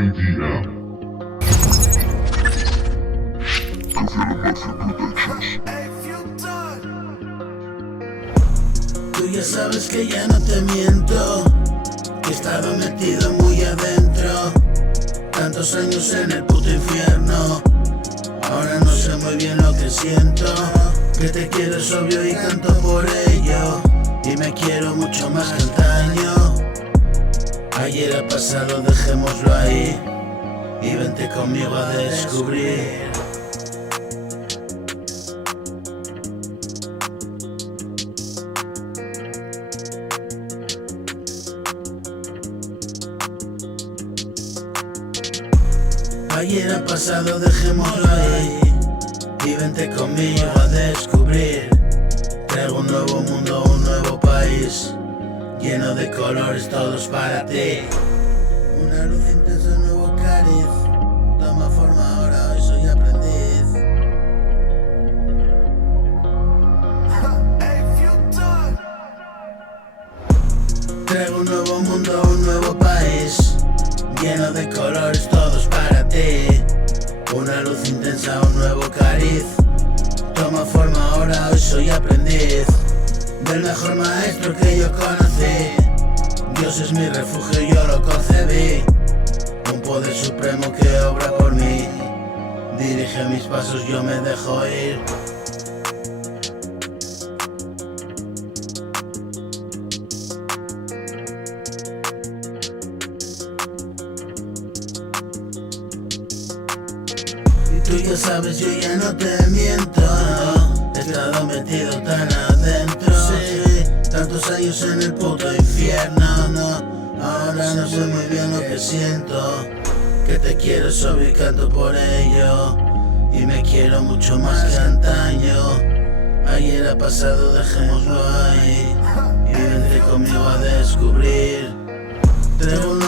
KDM. Tú ya sabes que ya no te miento, que he estado metido muy adentro, tantos años en el puto infierno. Ahora no sé muy bien lo que siento, que te quiero es obvio y canto por ello, y me quiero mucho más que antaño. Ayer ha pasado, dejémoslo ahí, y vente conmigo a descubrir. Ayer ha pasado, dejémoslo ahí, y vente conmigo a descubrir. Traigo un nuevo mundo, un nuevo país, lleno de colores todos para ti. Una luz intensa, un nuevo cariz, toma forma ahora, hoy soy aprendiz. Traigo un nuevo mundo, un nuevo país, lleno de colores todos para ti. Una luz intensa, un nuevo cariz, toma forma ahora, hoy soy aprendiz del mejor maestro que yo conocí. Dios es mi refugio, yo lo concebí, un poder supremo que obra por mí. Dirige mis pasos, yo me dejo ir. Tú ya sabes, yo ya no te miento, no. He estado metido tan adentro, sí, tantos años en el puto infierno, no. Ahora no sé muy bien lo que siento, que te quiero sobre y canto por ello, y me quiero mucho más que antaño. Ayer ha pasado, dejémoslo ahí, y vente conmigo a descubrir. Traigo